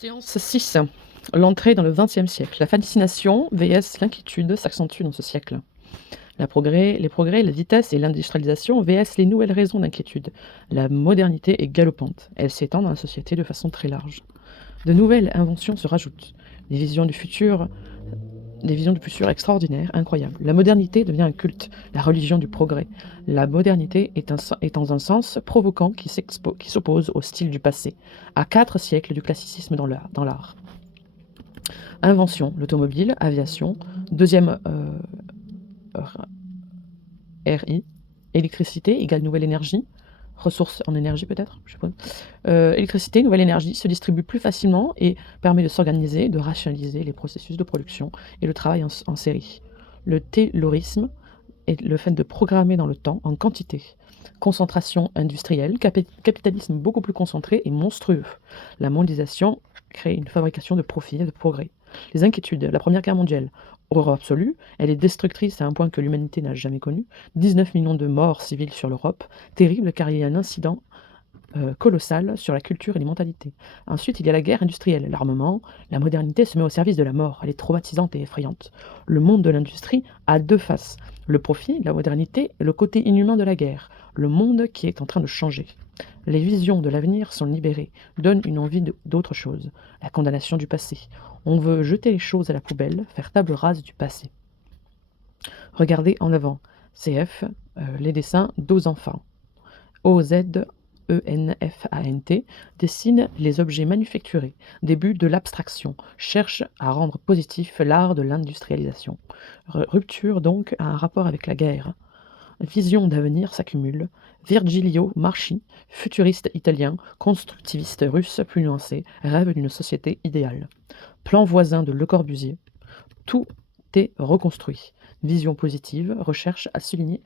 Séance 6. L'entrée dans le XXe siècle. La fascination vs l'inquiétude s'accentue dans ce siècle. Les progrès, la vitesse et l'industrialisation vs les nouvelles raisons d'inquiétude. La modernité est galopante. Elle s'étend dans la société de façon très large. De nouvelles inventions se rajoutent. Des visions du futur extraordinaires, incroyables. La modernité devient un culte, la religion du progrès. La modernité est dans un sens provoquant qui s'oppose au style du passé, à 4 siècles du classicisme dans l'art. Invention, l'automobile, aviation, deuxième RI, électricité égale nouvelle énergie, ressources en énergie peut-être, je suppose. Électricité, nouvelle énergie, se distribue plus facilement et permet de s'organiser, de rationaliser les processus de production et le travail en série. Le taylorisme est le fait de programmer dans le temps en quantité. Concentration industrielle, capitalisme beaucoup plus concentré et monstrueux. La mondialisation crée une fabrication de profit et de progrès. Les inquiétudes, la Première Guerre mondiale, horreur absolue, elle est destructrice à un point que l'humanité n'a jamais connu. 19 millions de morts civiles sur l'Europe, terrible car il y a un incident colossal sur la culture et les mentalités. Ensuite, il y a la guerre industrielle, l'armement, la modernité se met au service de la mort, elle est traumatisante et effrayante. Le monde de l'industrie a deux faces, le profit, la modernité, et le côté inhumain de la guerre, le monde qui est en train de changer. Les visions de l'avenir sont libérées, donnent une envie d'autre chose, la condamnation du passé. On veut jeter les choses à la poubelle, faire table rase du passé. Regardez en avant. CF, les dessins d'aux enfants. OZ ENFANT dessine les objets manufacturés, début de l'abstraction, cherche à rendre positif l'art de l'industrialisation. Rupture donc à un rapport avec la guerre. Vision d'avenir s'accumule. Virgilio Marchi, futuriste italien, constructiviste russe plus nuancé, rêve d'une société idéale. Plan voisin de Le Corbusier. Tout est reconstruit. Vision positive, recherche à souligner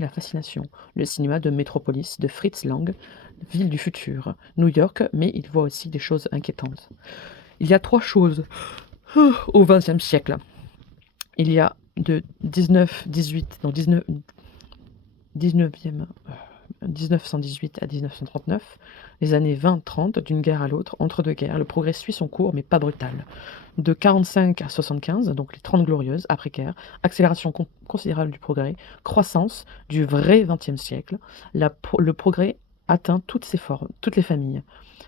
la fascination. Le cinéma de Métropolis de Fritz Lang, ville du futur. New York, mais il voit aussi des choses inquiétantes. Il y a 3 choses au XXe siècle. Il y a de 1918 à 1939, les années 20-30, d'une guerre à l'autre, entre deux guerres, le progrès suit son cours, mais pas brutal. De 45 à 75, donc les 30 glorieuses, après-guerre, accélération considérable du progrès, croissance du vrai XXe siècle, le progrès atteint toutes ses formes, toutes les familles.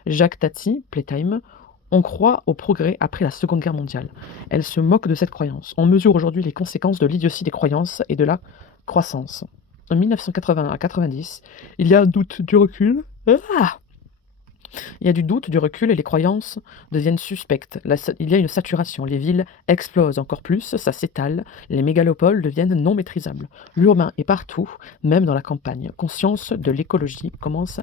Jacques Tati, Playtime, on croit au progrès après la Seconde Guerre mondiale. Elle se moque de cette croyance. On mesure aujourd'hui les conséquences de l'idiotie des croyances et de la croissance. En 1980 à 90, il y a un doute, du recul. Il y a du doute, du recul et les croyances deviennent suspectes. Il y a une saturation, les villes explosent encore plus, ça s'étale, les mégalopoles deviennent non maîtrisables. L'urbain est partout, même dans la campagne. Conscience de l'écologie commence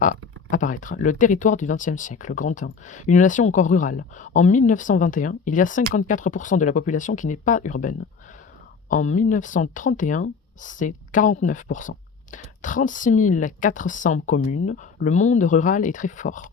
à apparaître. Le territoire du XXe siècle, le Grand 1, une nation encore rurale. En 1921, il y a 54% de la population qui n'est pas urbaine. En 1931, c'est 49%. 36 400 communes, le monde rural est très fort.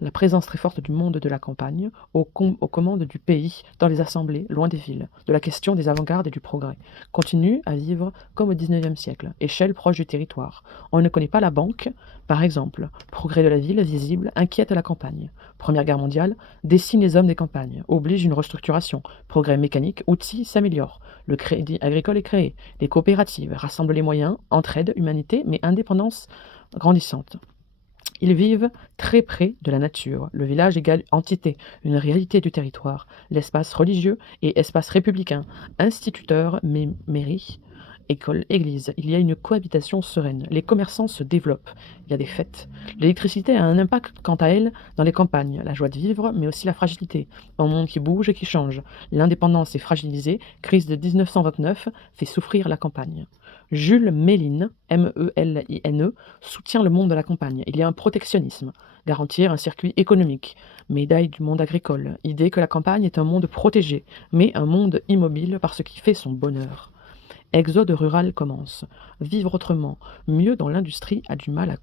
La présence très forte du monde de la campagne, aux commandes du pays, dans les assemblées, loin des villes, de la question des avant-gardes et du progrès, continue à vivre comme au XIXe siècle, échelle proche du territoire. On ne connaît pas la banque, par exemple. Progrès de la ville, visible, inquiète la campagne. Première Guerre mondiale, dessine les hommes des campagnes, oblige une restructuration. Progrès mécanique, outils s'améliorent. Le crédit agricole est créé. Les coopératives rassemblent les moyens, entraide, humanité, mais indépendance grandissante. Ils vivent très près de la nature. Le village égale entité, une réalité du territoire. L'espace religieux et espace républicain. Instituteurs, mairie, école, église. Il y a une cohabitation sereine. Les commerçants se développent. Il y a des fêtes. L'électricité a un impact, quant à elle, dans les campagnes. La joie de vivre, mais aussi la fragilité. Un monde qui bouge et qui change. L'indépendance est fragilisée. Crise de 1929 fait souffrir la campagne. Jules Méline, M-E-L-I-N-E, soutient le monde de la campagne. Il y a un protectionnisme, garantir un circuit économique, médaille du monde agricole, idée que la campagne est un monde protégé, mais un monde immobile par ce qui fait son bonheur. Exode rural commence. Vivre autrement, mieux dans l'industrie a du mal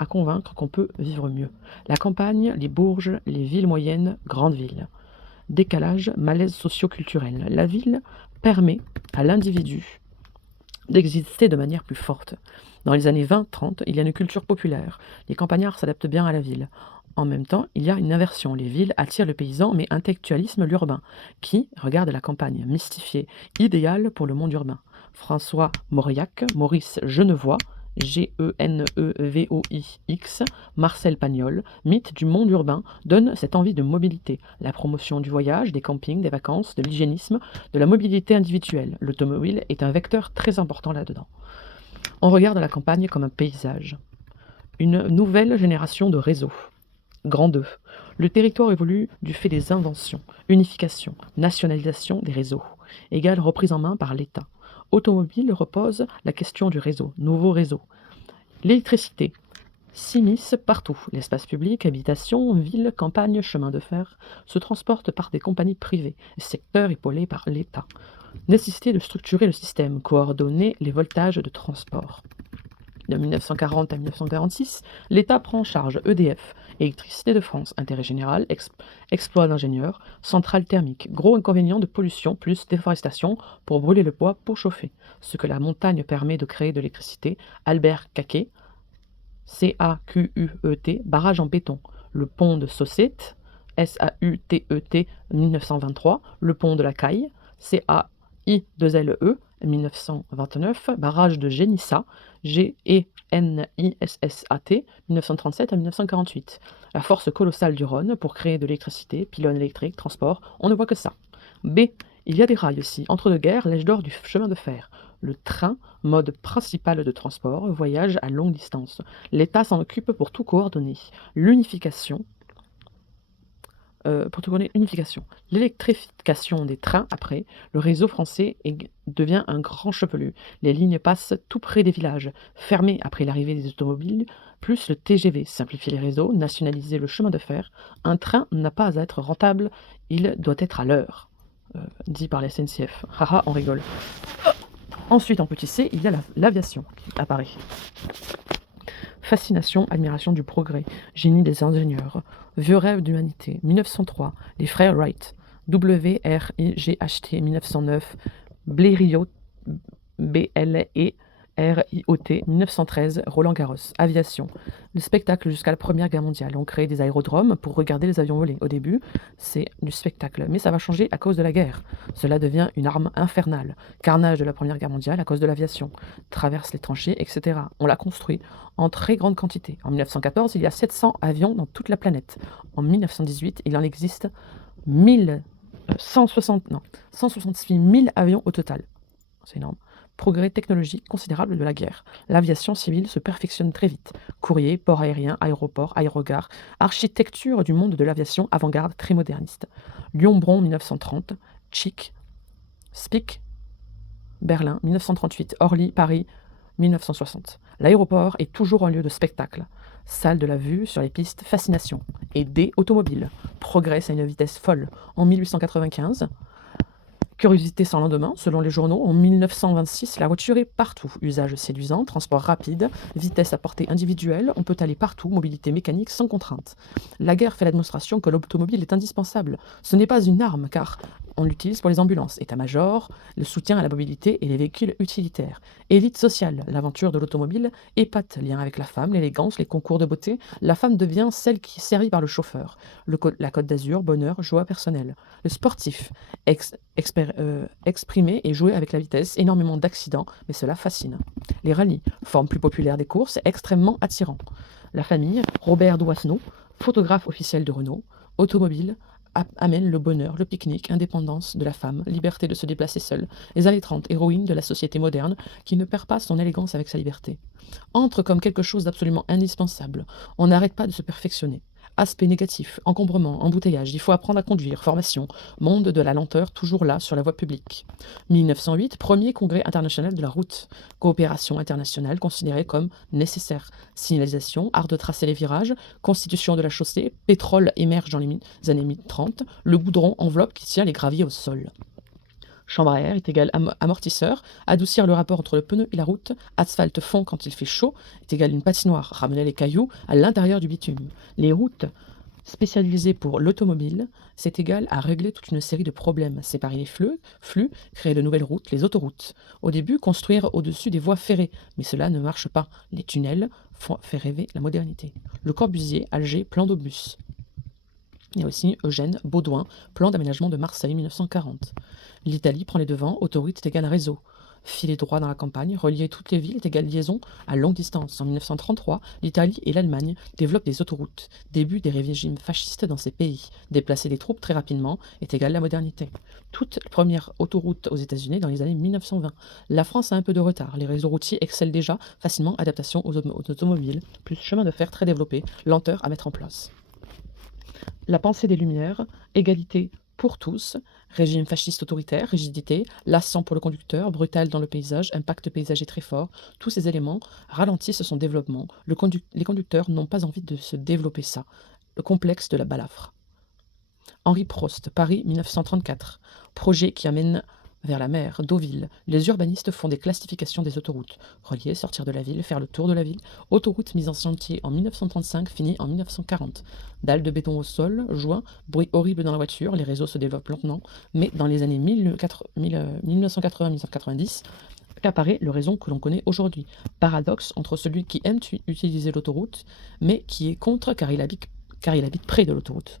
à convaincre qu'on peut vivre mieux. La campagne, les bourges, les villes moyennes, grandes villes. Décalage, malaise socio-culturel. La ville permet à l'individu d'exister de manière plus forte. Dans les années 20-30, il y a une culture populaire. Les campagnards s'adaptent bien à la ville. En même temps, il y a une inversion. Les villes attirent le paysan, mais intellectualisme l'urbain, qui regarde la campagne mystifiée, idéale pour le monde urbain. François Mauriac, Maurice Genevoix, Genevoix, Marcel Pagnol, mythe du monde urbain, donne cette envie de mobilité, la promotion du voyage, des campings, des vacances, de l'hygiénisme, de la mobilité individuelle. L'automobile est un vecteur très important là-dedans. On regarde la campagne comme un paysage. Une nouvelle génération de réseaux. Grand 2. Le territoire évolue du fait des inventions, unification, nationalisation des réseaux, égale reprise en main par l'État. Automobile repose la question du réseau, nouveau réseau. L'électricité s'immisce partout. L'espace public, habitation, ville, campagne, chemin de fer se transportent par des compagnies privées, secteur épaulé par l'État. Nécessité de structurer le système, coordonner les voltages de transport. De 1940 à 1946, l'État prend en charge EDF, Électricité de France, intérêt général, exploit d'ingénieurs, centrale thermique, gros inconvénient de pollution plus déforestation pour brûler le bois pour chauffer. Ce que la montagne permet de créer de l'électricité, Albert Caquet, CAQUET, barrage en béton. Le pont de Sautet, SAUTET 1923, le pont de la Caille, CAI2LE 1929, barrage de Génissa, GENISSAT 1937 à 1948. La force colossale du Rhône pour créer de l'électricité, pylône électrique, transport, on ne voit que ça. B. Il y a des rails aussi. Entre deux guerres, l'âge d'or du chemin de fer. Le train, mode principal de transport, voyage à longue distance. L'État s'en occupe pour tout coordonner. L'unification. L'électrification des trains après, le réseau français devient un grand chevelu. Les lignes passent tout près des villages, fermées après l'arrivée des automobiles, plus le TGV, simplifier les réseaux, nationaliser le chemin de fer. Un train n'a pas à être rentable, il doit être à l'heure, dit par la SNCF. Haha, on rigole. Ensuite, en petit c, il y a l'aviation qui apparaît. Fascination, admiration du progrès, génie des ingénieurs, vieux rêve d'humanité, 1903, les frères Wright, WRIGHT 1909, Blériot, BLERIOT 1913, Roland Garros, aviation, le spectacle jusqu'à la Première Guerre mondiale. On crée des aérodromes pour regarder les avions voler. Au début, c'est du spectacle, mais ça va changer à cause de la guerre. Cela devient une arme infernale. Carnage de la Première Guerre mondiale à cause de l'aviation. Traverse les tranchées, etc. On l'a construit en très grande quantité. En 1914, il y a 700 avions dans toute la planète. En 1918, il en existe 166 000 avions au total. C'est énorme. Progrès technologique considérable de la guerre. L'aviation civile se perfectionne très vite. Courrier, port aérien, aéroport, aérogare, architecture du monde de l'aviation avant-garde très moderniste. Lyon-Bron 1930, Chic, Spic, Berlin 1938, Orly, Paris 1960. L'aéroport est toujours un lieu de spectacle. Salle de la vue sur les pistes, fascination. Et D, automobile. Progresse à une vitesse folle. En 1895, curiosité sans lendemain, selon les journaux, en 1926, la voiture est partout. Usage séduisant, transport rapide, vitesse à portée individuelle, on peut aller partout, mobilité mécanique sans contrainte. La guerre fait la démonstration que l'automobile est indispensable. Ce n'est pas une arme, car on l'utilise pour les ambulances, état-major, le soutien à la mobilité et les véhicules utilitaires. Élite sociale, l'aventure de l'automobile épate, lien avec la femme, l'élégance, les concours de beauté. La femme devient celle qui est servie par le chauffeur. La Côte d'Azur, bonheur, joie personnelle. Le sportif, exprimer et jouer avec la vitesse, énormément d'accidents, mais cela fascine. Les rallyes, forme plus populaire des courses, extrêmement attirant. La famille, Robert Doisneau, photographe officiel de Renault, automobile, amène le bonheur, le pique-nique, indépendance de la femme, liberté de se déplacer seule, les années 30, héroïne de la société moderne qui ne perd pas son élégance avec sa liberté. Entre comme quelque chose d'absolument indispensable, on n'arrête pas de se perfectionner. Aspect négatif, encombrement, embouteillage, il faut apprendre à conduire, formation, monde de la lenteur toujours là sur la voie publique. 1908, premier congrès international de la route, coopération internationale considérée comme nécessaire, signalisation, art de tracer les virages, constitution de la chaussée, pétrole émerge dans les années 30, le goudron enveloppe qui tient les graviers au sol. Chambre à air est égal amortisseur, adoucir le rapport entre le pneu et la route, asphalte fond quand il fait chaud, est égal une patinoire, ramener les cailloux à l'intérieur du bitume. Les routes Spécialisé pour l'automobile, c'est égal à régler toute une série de problèmes, séparer les flux, créer de nouvelles routes, les autoroutes. Au début, construire au-dessus des voies ferrées, mais cela ne marche pas. Les tunnels font fait rêver la modernité. Le Corbusier, Alger, plan d'Aubus. Il y a aussi Eugène Baudouin, plan d'aménagement de Marseille 1940. L'Italie prend les devants, autoroute est égale réseau. Filet droit dans la campagne, relier toutes les villes est égal liaison à longue distance. En 1933, l'Italie et l'Allemagne développent des autoroutes. Début des régimes fascistes dans ces pays. Déplacer des troupes très rapidement est égal à la modernité. Toute première autoroute aux États-Unis dans les années 1920. La France a un peu de retard. Les réseaux routiers excellent déjà facilement, adaptation aux automobiles, plus chemin de fer très développé, lenteur à mettre en place. La pensée des Lumières, égalité pour tous, régime fasciste autoritaire, rigidité, lassant pour le conducteur, brutal dans le paysage, impact paysager très fort, tous ces éléments ralentissent son développement. Les conducteurs n'ont pas envie de se développer ça. Le complexe de la balafre. Henri Prost, Paris 1934. Projet qui amène vers la mer, Deauville. Les urbanistes font des classifications des autoroutes. Relier, sortir de la ville, faire le tour de la ville. Autoroute mise en chantier en 1935, finie en 1940. Dalles de béton au sol, joint, bruit horrible dans la voiture, les réseaux se développent lentement, mais dans les années 1980-1990, qu'apparaît le réseau que l'on connaît aujourd'hui. Paradoxe entre celui qui aime utiliser l'autoroute, mais qui est contre car il habite près de l'autoroute.